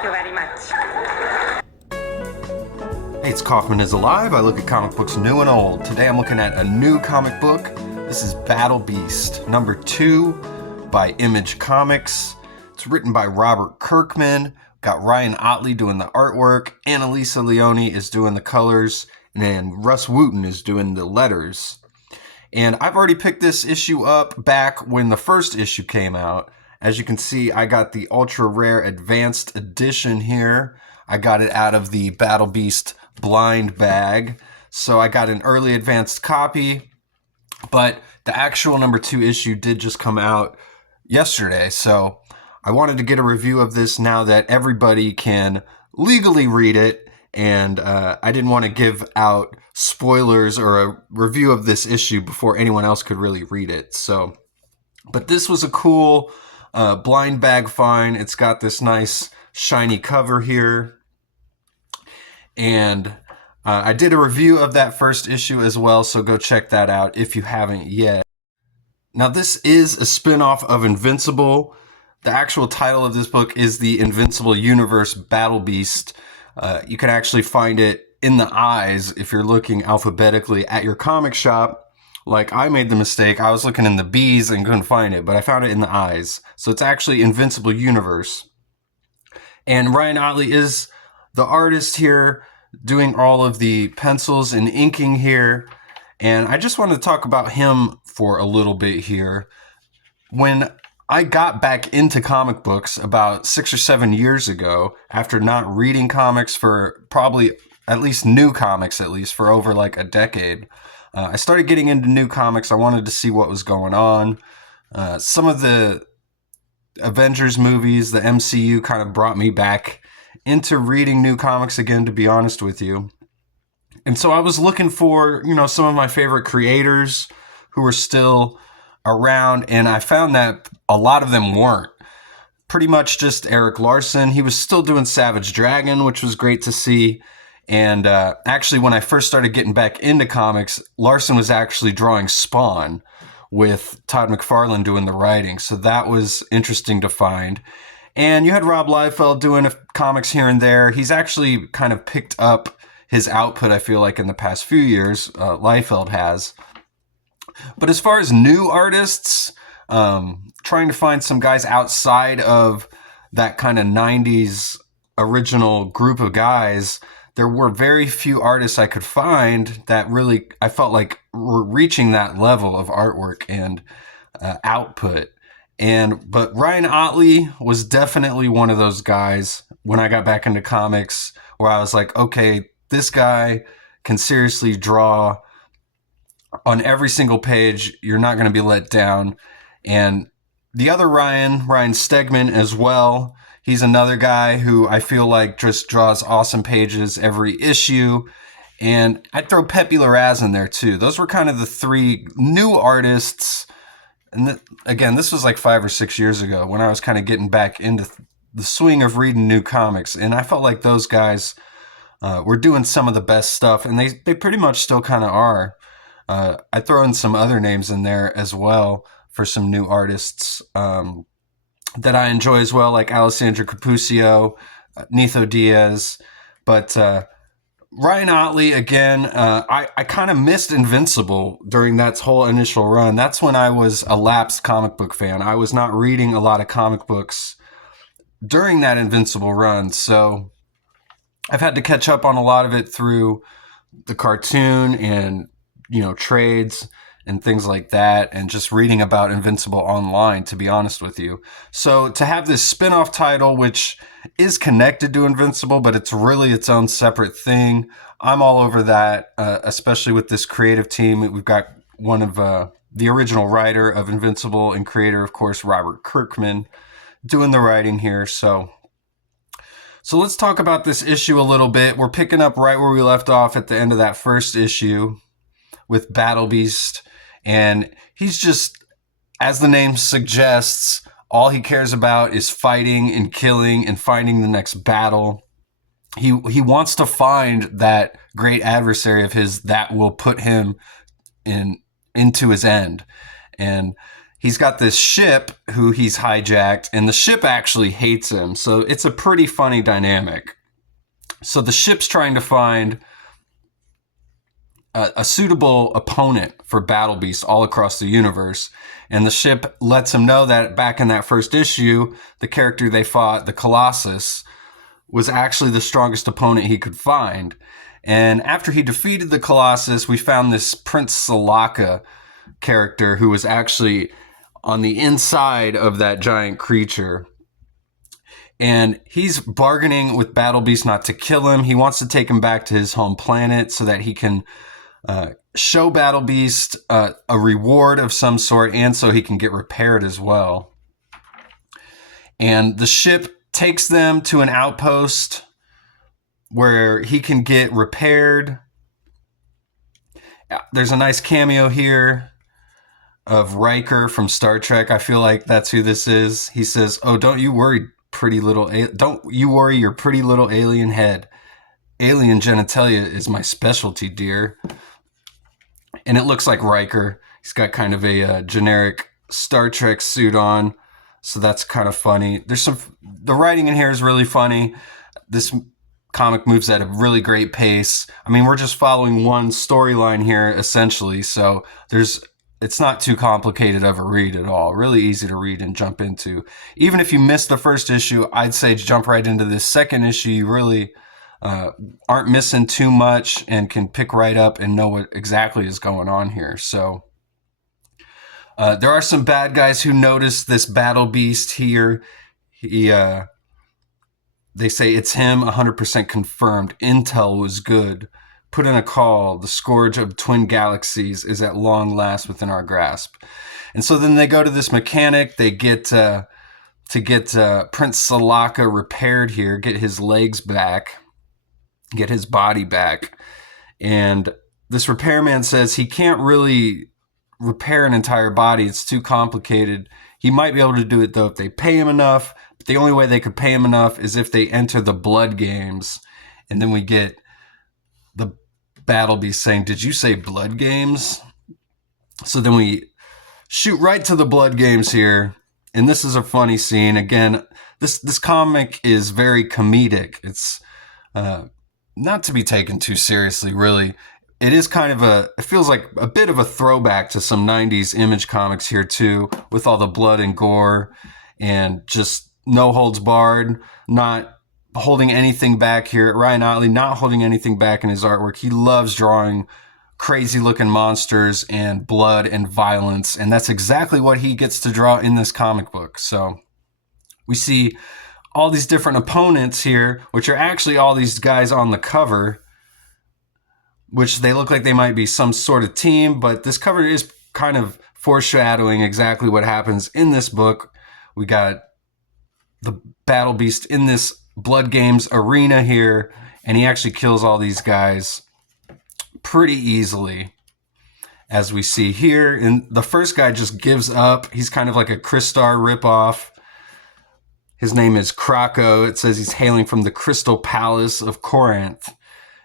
Thank you very much. Hey, it's Kaufman is Alive. I look at comic books new and old. Today I'm looking at a new comic book. This is Battle Beast, number 2 by Image Comics. It's written by Robert Kirkman. Got Ryan Ottley doing the artwork. Annalisa Leone is doing the colors. And Russ Wooten is doing the letters. And I've already picked this issue up back when the first issue came out. As you can see, I got the ultra rare advanced edition here. I got it out of the Battle Beast blind bag. So I got an early advanced copy. But the actual number 2 issue did just come out yesterday. So I wanted to get a review of this now that everybody can legally read it. And I didn't want to give out spoilers or a review of this issue before anyone else could really read it. So, but this was a cool blind bag find. It's got this nice shiny cover here. And I did a review of that first issue as well, so go check that out if you haven't yet. Now, this is a spin-off of Invincible. The actual title of this book is the Invincible Universe Battle Beast. You can actually find it in the eyes if you're looking alphabetically at your comic shop. Like I made the mistake. I was looking in the B's and couldn't find it, but I found it in the eyes. So it's actually Invincible Universe. And Ryan Ottley is the artist here, doing all of the pencils and inking here. And I just want to talk about him for a little bit here. When I got back into comic books about 6 or 7 years ago, after not reading comics for probably, at least new comics at least, for over like a decade. I started getting into new comics. I wanted to see what was going on. Some of the Avengers movies, the MCU, kind of brought me back into reading new comics again, to be honest with you. And so I was looking for, some of my favorite creators who were still around, and I found that a lot of them weren't. Pretty much just Eric Larson. He was still doing Savage Dragon, which was great to see. And actually, when I first started getting back into comics, Larson was actually drawing Spawn with Todd McFarlane doing the writing. So that was interesting to find. And you had Rob Liefeld doing comics here and there. He's actually kind of picked up his output, I feel like, in the past few years. Liefeld has. But as far as new artists, trying to find some guys outside of that kind of 90s original group of guys, there were very few artists I could find that really, I felt like, were reaching that level of artwork and output. But Ryan Ottley was definitely one of those guys when I got back into comics where I was like, okay, this guy can seriously draw on every single page. You're not going to be let down. And the other Ryan Stegman as well, he's another guy who I feel like just draws awesome pages every issue. And I'd throw Pepe Larraz in there too. Those were kind of the 3 new artists. And again, this was like 5 or 6 years ago when I was kind of getting back into the swing of reading new comics. And I felt like those guys were doing some of the best stuff. And they pretty much still kind of are. I throw in some other names in there as well for some new artists that I enjoy as well, like Alessandro Cappuccio, Nitho Diaz. But Ryan Ottley, again, I kind of missed Invincible during that whole initial run. That's when I was a lapsed comic book fan. I was not reading a lot of comic books during that Invincible run. So I've had to catch up on a lot of it through the cartoon and, trades and things like that, and just reading about Invincible online, to be honest with you. So to have this spin-off title, which is connected to Invincible, but it's really its own separate thing, I'm all over that, especially with this creative team. We've got one of the original writer of Invincible and creator, of course, Robert Kirkman, doing the writing here. So let's talk about this issue a little bit. We're picking up right where we left off at the end of that first issue with Battle Beast. And he's just, as the name suggests, all he cares about is fighting and killing and finding the next battle. He wants to find that great adversary of his that will put him into his end. And he's got this ship who he's hijacked, and the ship actually hates him. So it's a pretty funny dynamic. So the ship's trying to find a suitable opponent for Battle Beast all across the universe. And the ship lets him know that back in that first issue, the character they fought, the Colossus, was actually the strongest opponent he could find. And after he defeated the Colossus, we found this Prince Salaka character who was actually on the inside of that giant creature. And he's bargaining with Battle Beast not to kill him. He wants to take him back to his home planet so that he can show Battle Beast a reward of some sort, and so he can get repaired as well. And the ship takes them to an outpost where he can get repaired. There's a nice cameo here of Riker from Star Trek. I feel like that's who this is. He says, "Oh, don't you worry, don't you worry your pretty little alien head. Alien genitalia is my specialty, dear." And it looks like Riker. He's got kind of a generic Star Trek suit on, so that's kind of funny. The writing in here is really funny. This comic moves at a really great pace. I mean, we're just following one storyline here, essentially, so it's not too complicated of a read at all. Really easy to read and jump into. Even if you missed the first issue, I'd say jump right into this second issue. You really aren't missing too much and can pick right up and know what exactly is going on here. So there are some bad guys who notice this Battle Beast here. They say it's him, 100% confirmed. Intel was good. Put in a call. The scourge of twin galaxies is at long last within our grasp. And so then they go to this mechanic. They get to get Prince Salaka repaired here, get his legs back, get his body back. And this repairman says he can't really repair an entire body. It's too complicated. He might be able to do it, though, if they pay him enough. But the only way they could pay him enough is if they enter the blood games. And then we get the Battle Beast saying, "Did you say blood games?" So then we shoot right to the blood games here. And this is a funny scene. Again, this comic is very comedic. It's not to be taken too seriously, really. It is kind of it feels like a bit of a throwback to some 90s Image comics here too, with all the blood and gore and just no holds barred, not holding anything back here. Ryan Ottley not holding anything back in his artwork. He loves drawing crazy looking monsters and blood and violence, and that's exactly what he gets to draw in this comic book. So we see all these different opponents here, which are actually all these guys on the cover, which they look like they might be some sort of team, but this cover is kind of foreshadowing exactly what happens in this book. We got the Battle Beast in this Blood Games arena here, and he actually kills all these guys pretty easily, as we see here. And the first guy just gives up. He's kind of like a Crystar ripoff. His name is Krakow. It says he's hailing from the Crystal Palace of Corinth.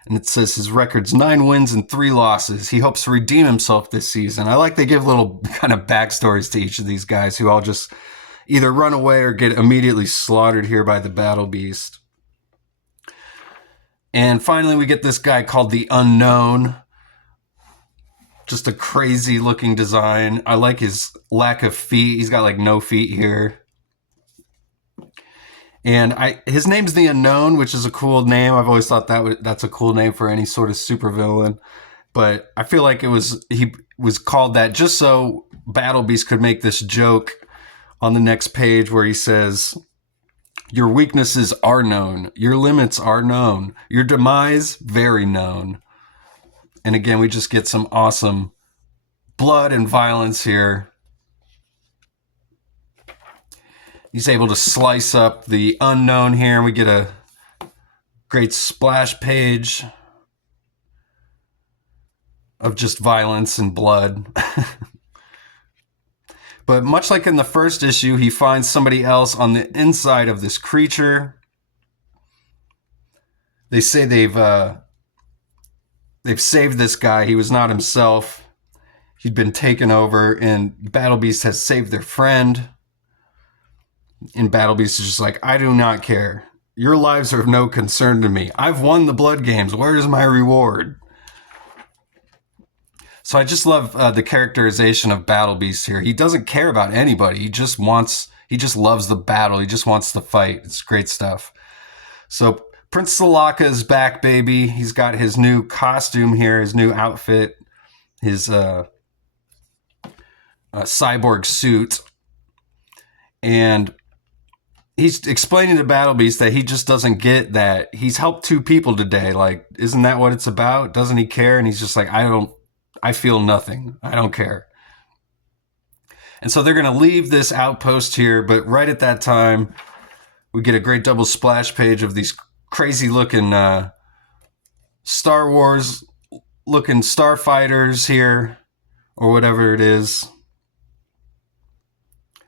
And it says his record's 9 wins and 3 losses. He hopes to redeem himself this season. I like they give little kind of backstories to each of these guys who all just either run away or get immediately slaughtered here by the Battle Beast. And finally, we get this guy called the Unknown. Just a crazy looking design. I like his lack of feet. He's got like no feet here. And his name's the Unknown, which is a cool name. I've always thought that's a cool name for any sort of supervillain. But I feel like he was called that just so Battle Beast could make this joke on the next page where he says, "Your weaknesses are known. Your limits are known. Your demise, very known." And again, we just get some awesome blood and violence here. He's able to slice up the Unknown here, and we get a great splash page of just violence and blood. But much like in the first issue, he finds somebody else on the inside of this creature. They say they've saved this guy. He was not himself. he'd been taken over, and Battle Beast has saved their friend. And Battle Beast is just like, I do not care. Your lives are of no concern to me. I've won the blood games. Where is my reward? So I just love the characterization of Battle Beast here. He doesn't care about anybody. He just loves the battle. He just wants to fight. It's great stuff. So Prince Salaka is back, baby. He's got his new costume here, his new outfit, his cyborg suit. And he's explaining to Battle Beast that he just doesn't get that he's helped 2 people today. Like, isn't that what it's about? Doesn't he care? And he's just like, I feel nothing. I don't care. And so they're going to leave this outpost here. But right at that time, we get a great double splash page of these crazy looking Star Wars looking starfighters here, or whatever it is.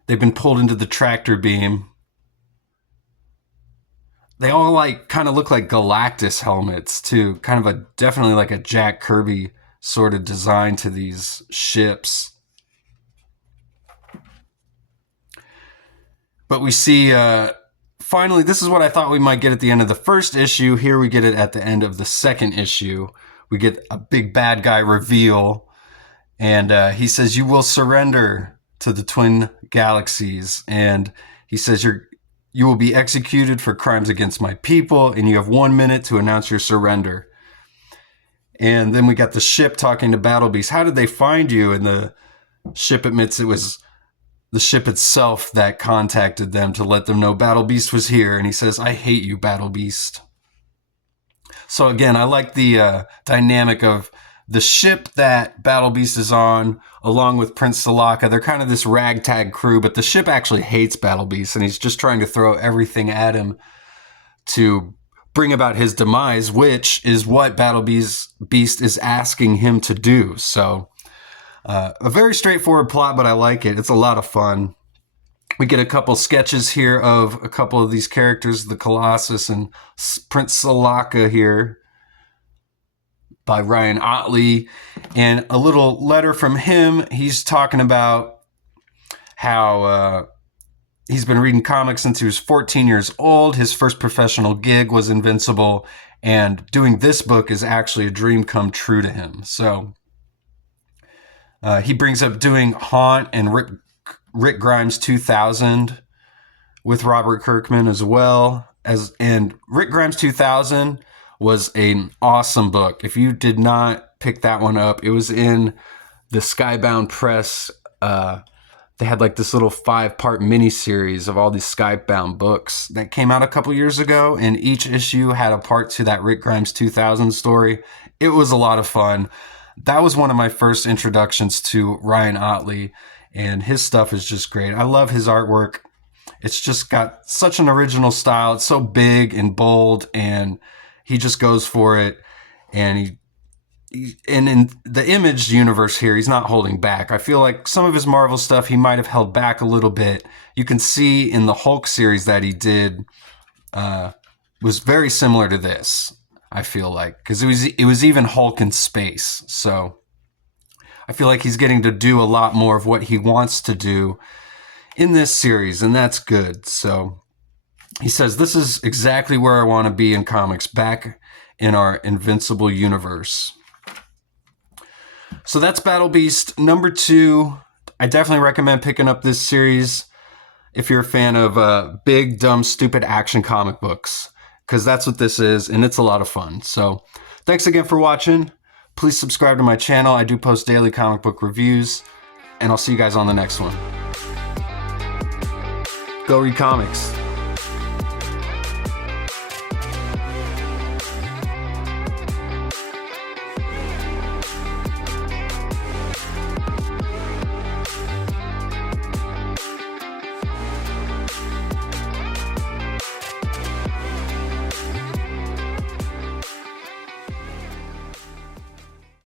They've been pulled into the tractor beam. They all kind of look like Galactus helmets too. Kind of definitely like a Jack Kirby sort of design to these ships. But we see, finally, this is what I thought we might get at the end of the first issue. Here we get it at the end of the second issue. We get a big bad guy reveal. And he says, you will surrender to the twin galaxies. And he says, you will be executed for crimes against my people. And you have 1 minute to announce your surrender. And then we got the ship talking to Battle Beast. How did they find you? And the ship admits it was the ship itself that contacted them to let them know Battle Beast was here. And he says, I hate you, Battle Beast. So again, I like the dynamic of the ship that Battle Beast is on, along with Prince Salaka. They're kind of this ragtag crew, but the ship actually hates Battle Beast, and he's just trying to throw everything at him to bring about his demise, which is what Battle Beast is asking him to do. So a very straightforward plot, but I like it. It's a lot of fun. We get a couple sketches here of a couple of these characters, the Colossus and Prince Salaka here by Ryan Ottley, and a little letter from him. He's talking about how he's been reading comics since he was 14 years old. His first professional gig was Invincible, and doing this book is actually a dream come true to him. So he brings up doing Haunt and Rick Grimes 2000 with Robert Kirkman as well. And Rick Grimes 2000 was an awesome book. If you did not pick that one up, it was in the Skybound Press. They had this little 5-part miniseries of all these Skybound books that came out a couple years ago, and each issue had a part to that Rick Grimes 2000 story. It was a lot of fun. That was one of my first introductions to Ryan Ottley, and his stuff is just great. I love his artwork. It's just got such an original style. It's so big and bold, and he just goes for it. And in the Image universe here, he's not holding back. I feel like some of his Marvel stuff, he might have held back a little bit. You can see in the Hulk series that he did was very similar to this, I feel like. Because it was even Hulk in space. So I feel like he's getting to do a lot more of what he wants to do in this series, and that's good. So he says, this is exactly where I want to be in comics, back in our Invincible Universe. So that's Battle Beast number 2. I definitely recommend picking up this series if you're a fan of big, dumb, stupid action comic books, because that's what this is, and it's a lot of fun. So thanks again for watching. Please subscribe to my channel. I do post daily comic book reviews, and I'll see you guys on the next one. Go read comics.